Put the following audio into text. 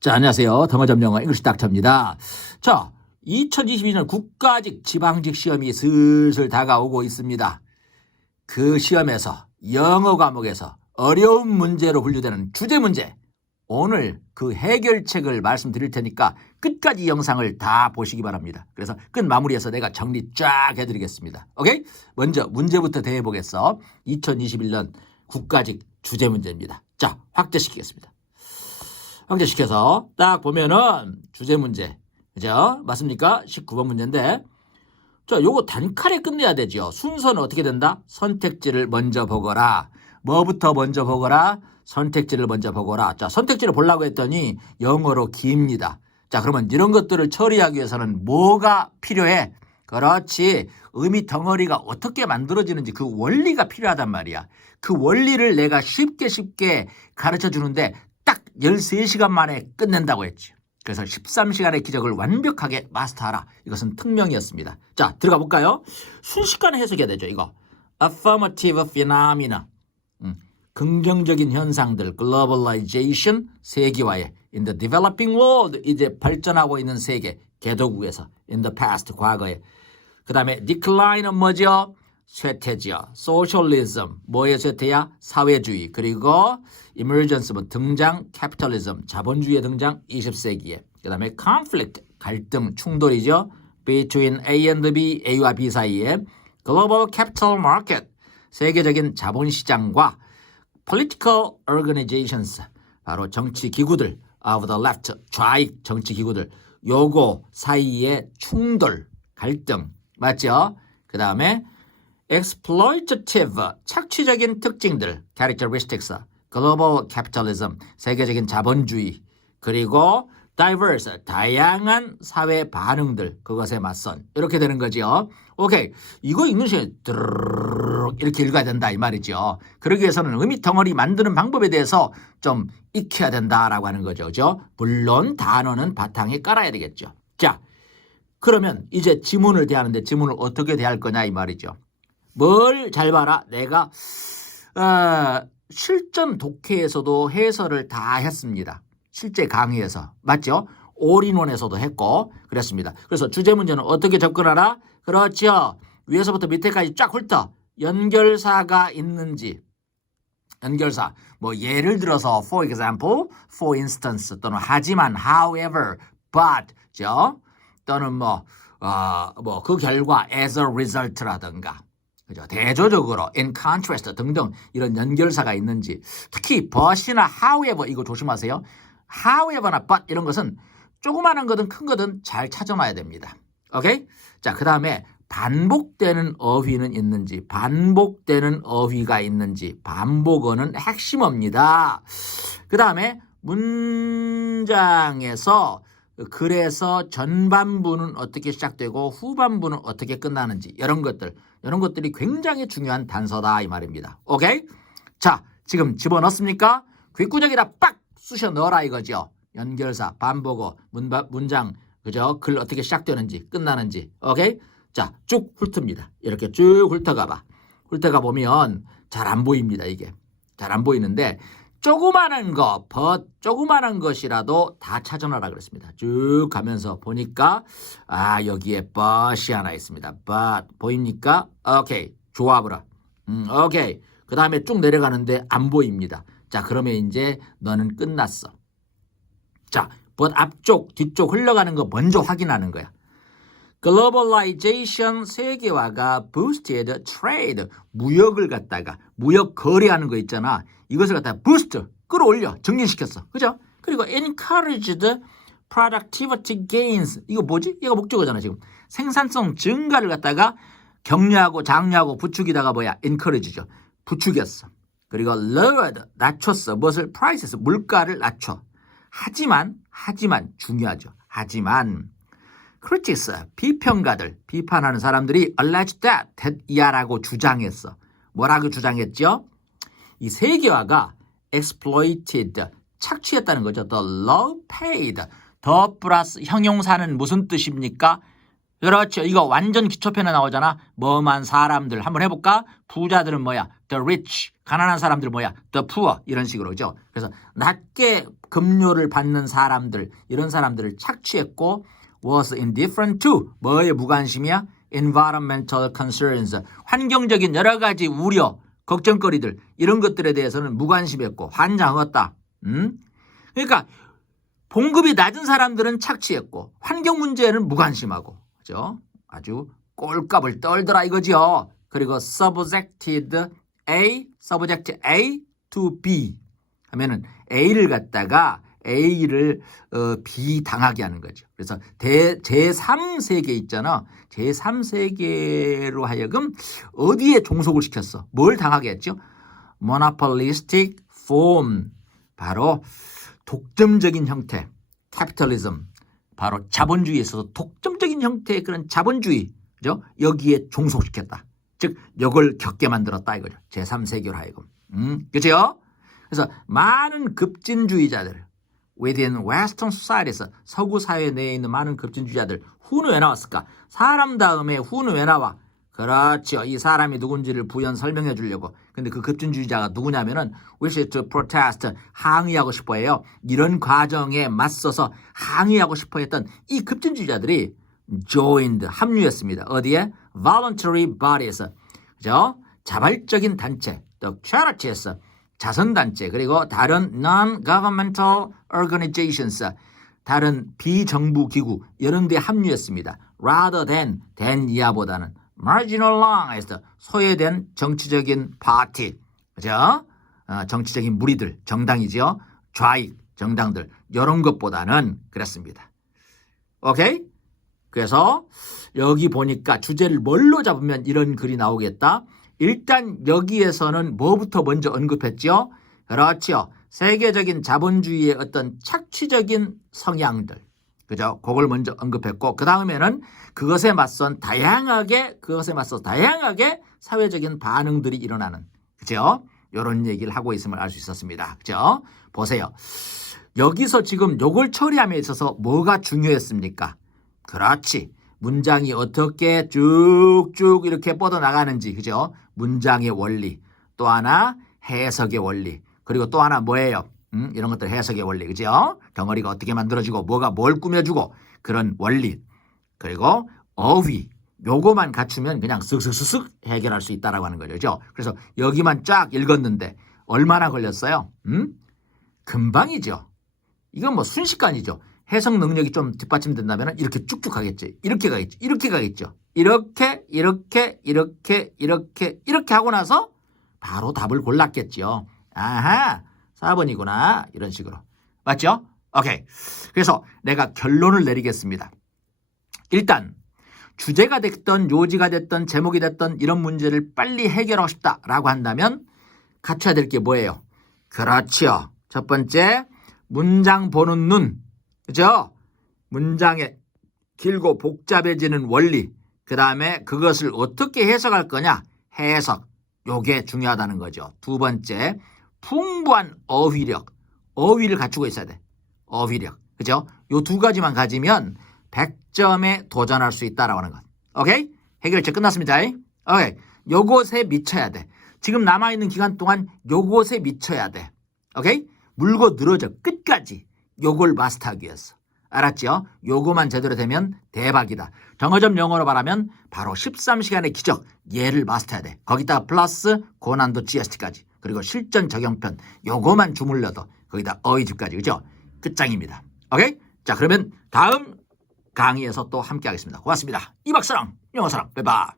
자, 안녕하세요. 더머점 영어 잉글리시 닥터입니다. 자, 2022년 국가직 지방직 시험이 슬슬 다가오고 있습니다. 그 시험에서 영어 과목에서 어려운 문제로 분류되는 주제 문제. 오늘 그 해결책을 말씀드릴 테니까 끝까지 영상을 다 보시기 바랍니다. 그래서 끝 마무리해서 내가 정리 쫙 해드리겠습니다. 오케이? 먼저 문제부터 대해보겠어. 2021년 국가직 주제 문제입니다. 자, 확대시키겠습니다. 확대시켜서 딱 보면은 주제 문제. 그죠? 맞습니까? 19번 문제인데. 자, 요거 단칼에 끝내야 되죠. 순서는 어떻게 된다? 선택지를 먼저 보거라. 뭐부터 먼저 보거라? 선택지를 먼저 보거라. 자, 선택지를 보려고 했더니 영어로 깁니다. 자, 그러면 이런 것들을 처리하기 위해서는 뭐가 필요해? 그렇지. 의미 덩어리가 어떻게 만들어지는지 그 원리가 필요하단 말이야. 그 원리를 내가 쉽게 쉽게 가르쳐 주는데 딱 13시간 만에 끝낸다고 했지. 그래서 13시간의 기적을 완벽하게 마스터하라. 이것은 특명이었습니다. 자, 들어가 볼까요? 순식간에 해석해야 되죠, 이거. affirmative phenomena. 음, 긍정적인 현상들, globalization, 세계화에 in the developing world, 이제 발전하고 있는 세계, 개도국에서 in the past, 과거에. 그 다음에 decline은 뭐죠? 쇠퇴죠. socialism, 뭐의 쇠퇴야? 사회주의. 그리고 emergence, 뭐 등장, capitalism, 자본주의의 등장, 20세기에. 그 다음에 conflict, 갈등, 충돌이죠. between A and B, A와 B 사이에. global capital market, 세계적인 자본 시장과 political organizations, 바로 정치 기구들 of the left, 좌익 정치 기구들, 요거 사이의 충돌, 갈등, 맞죠? 그 다음에 exploitative, 착취적인 특징들, characteristics, global capitalism, 세계적인 자본주의, 그리고 diverse, 다양한 사회 반응들, 그것에 맞선. 이렇게 되는 거죠. 오케이. 이거 읽는 드르륵 이렇게 읽어야 된다 이 말이죠. 그러기 위해서는 의미 덩어리 만드는 방법에 대해서 좀 익혀야 된다라고 하는 거죠. 그죠? 물론 단어는 바탕에 깔아야 되겠죠. 자, 그러면 이제 지문을 대하는데 지문을 어떻게 대할 거냐 이 말이죠. 뭘 잘 봐라. 내가 어, 실전 독해에서도 해설을 다 했습니다. 실제 강의에서 맞죠? 올인원에서도 했고 그랬습니다. 그래서 주제 문제는 어떻게 접근하라? 그렇죠. 위에서부터 밑에까지 쫙 훑어 연결사가 있는지 연결사 뭐 예를 들어서 for example, for instance 또는 하지만 however, but죠. 또는 뭐 어, 뭐그 결과 as a result라든가 그죠? 대조적으로 in contrast 등등 이런 연결사가 있는지 특히 but이나 however 이거 조심하세요. however나 but 이런 것은 조그마한 거든 큰 거든 잘 찾아놔야 됩니다. 오케이? 자, 그 다음에 반복되는 어휘는 있는지, 반복되는 어휘가 있는지, 반복어는 핵심어입니다. 그 다음에 문장에서 그래서 전반부는 어떻게 시작되고 후반부는 어떻게 끝나는지 이런 것들 이런 것들이 굉장히 중요한 단서다 이 말입니다. 오케이? 자, 지금 집어넣습니까? 귓구녕에다 빡 쑤셔 넣어라 이거죠. 연결사, 반복어, 문바, 문장, 그죠? 글 어떻게 시작되는지 끝나는지. 오케이? 자, 쭉 훑습니다. 이렇게 쭉 훑어가 봐. 훑어가 보면 잘 안 보입니다, 이게. 잘 안 보이는데 조그마한 거, 벗, 조그마한 것이라도 다 찾아놔라 그랬습니다. 쭉 가면서 보니까 아 여기에 but이 하나 있습니다. but 보입니까? 오케이 조합을 음, 오케이 그 다음에 쭉 내려가는데 안 보입니다. 자 그러면 이제 너는 끝났어. 자 but 앞쪽 뒤쪽 흘러가는 거 먼저 확인하는 거야. 글로벌라이제이션 세계화가 boosted trade 무역을 갖다가 무역 거래하는 거 있잖아. 이것을 갖다가 boost 끌어올려 정진시켰어. 그죠? 그리고 encouraged productivity gains 이거 뭐지? 얘가 목적어잖아 지금. 생산성 증가를 갖다가 격려하고 장려하고 부추기다가 뭐야? encourage죠. 부추겼어. 그리고 lowered 낮췄어. 무엇을 prices 물가를 낮춰. 하지만 하지만 중요하죠. 하지만 critics 비평가들 비판하는 사람들이 alleged that 이하라고 주장했어. 뭐라고 주장했죠? 이 세계화가 exploited 착취했다는 거죠. The low paid 더 플러스 형용사는 무슨 뜻입니까? 그렇죠. 이거 완전 기초편에 나오잖아. 뭐만 사람들 한번 해볼까? 부자들은 뭐야? The rich 가난한 사람들 뭐야? The poor 이런 식으로죠. 그래서 낮게 급료를 받는 사람들 이런 사람들을 착취했고 was indifferent to 뭐에 무관심이야? environmental concerns 환경적인 여러 가지 우려, 걱정거리들 이런 것들에 대해서는 무관심했고 환장했다. 음? 그러니까 봉급이 낮은 사람들은 착취했고 환경 문제는 무관심하고 그죠? 아주 꼴값을 떨더라 이거죠. 그리고 subjected A, subject A to B 하면은 A를 갖다가 A를 어, B 당하게 하는 거죠. 그래서 대, 제3세계 있잖아. 제3세계로 하여금 어디에 종속을 시켰어? 뭘 당하게 했죠? monopolistic form. 바로 독점적인 형태. capitalism. 바로 자본주의에 있어서 독점적인 형태의 그런 자본주의. 그죠? 여기에 종속시켰다. 즉, 이걸 겪게 만들었다 이거죠. 제3세계로 하여금. 음, 그죠? 그래서 많은 급진주의자들, within Western society에서 서구 사회 내에 있는 많은 급진주의자들, 후는 왜 나왔을까? 사람 다음에 후는 왜 나와? 그렇죠. 이 사람이 누군지를 부연 설명해 주려고. 근데 그 급진주의자가 누구냐면은 wish to protest 항의하고 싶어 해요. 이런 과정에 맞서서 항의하고 싶어 했던 이 급진주의자들이 joined 합류했습니다. 어디에? voluntary body에서. 그죠? 자발적인 단체, 또 charity에서 자선단체 그리고 다른 non-governmental organizations 다른 비정부 기구 이런 데 합류했습니다. rather than than 이하보다는 marginalized 소외된 정치적인 파티 그죠? 어, 정치적인 무리들 정당이죠. 좌익 정당들 이런 것보다는 그랬습니다. 오케이? 그래서 여기 보니까 주제를 뭘로 잡으면 이런 글이 나오겠다. 일단 여기에서는 뭐부터 먼저 언급했죠? 그렇죠. 세계적인 자본주의의 어떤 착취적인 성향들. 그죠? 그걸 먼저 언급했고, 그 다음에는 그것에 맞선 다양하게, 그것에 맞서 다양하게 사회적인 반응들이 일어나는, 그죠? 요런 얘기를 하고 있음을 알 수 있었습니다. 그죠? 보세요. 여기서 지금 요걸 처리함에 있어서 뭐가 중요했습니까? 그렇지. 문장이 어떻게 쭉쭉 이렇게 뻗어나가는지, 그죠? 문장의 원리. 또 하나, 해석의 원리. 그리고 또 하나 뭐예요? 음, 이런 것들 해석의 원리, 그죠? 덩어리가 어떻게 만들어지고, 뭐가 뭘 꾸며주고, 그런 원리. 그리고 어휘. 요거만 갖추면 그냥 쓱쓱쓱쓱 해결할 수 있다라고 하는 거죠. 그죠? 그래서 여기만 쫙 읽었는데 얼마나 걸렸어요? 음? 금방이죠. 이건 뭐 순식간이죠. 해석 능력이 좀 뒷받침된다면 이렇게 쭉쭉 가겠지. 이렇게 가겠지. 이렇게 가겠죠. 이렇게, 이렇게, 이렇게, 이렇게, 이렇게 하고 나서 바로 답을 골랐겠죠. 아하, 4번이구나. 이런 식으로. 맞죠? 오케이. 그래서 내가 결론을 내리겠습니다. 일단, 주제가 됐던, 요지가 됐던, 제목이 됐던 이런 문제를 빨리 해결하고 싶다라고 한다면 갖춰야 될 게 뭐예요? 그렇지요. 첫 번째, 문장 보는 눈. 그죠? 문장의 길고 복잡해지는 원리, 그 다음에 그것을 어떻게 해석할 거냐? 해석. 요게 중요하다는 거죠. 두 번째, 풍부한 어휘력. 어휘를 갖추고 있어야 돼. 어휘력. 그죠? 요 두 가지만 가지면 100점에 도전할 수 있다라고 하는 것. 오케이? 해결책 끝났습니다. 오케이. 요것에 미쳐야 돼. 지금 남아있는 기간 동안 요것에 미쳐야 돼. 오케이? 물고 늘어져. 끝까지. 요걸 마스터하기 위해서. 알았죠? 요거만 제대로 되면 대박이다. 정어점 영어로 말하면 바로 13시간의 기적 얘를 마스터해야 돼. 거기다 플러스 고난도 GST까지 그리고 실전 적용편 요거만 주물러도 거기다 어휘집까지 그죠? 끝장입니다. 오케이? 자 그러면 다음 강의에서 또 함께 하겠습니다. 고맙습니다. 이박사랑 영어사랑 빼바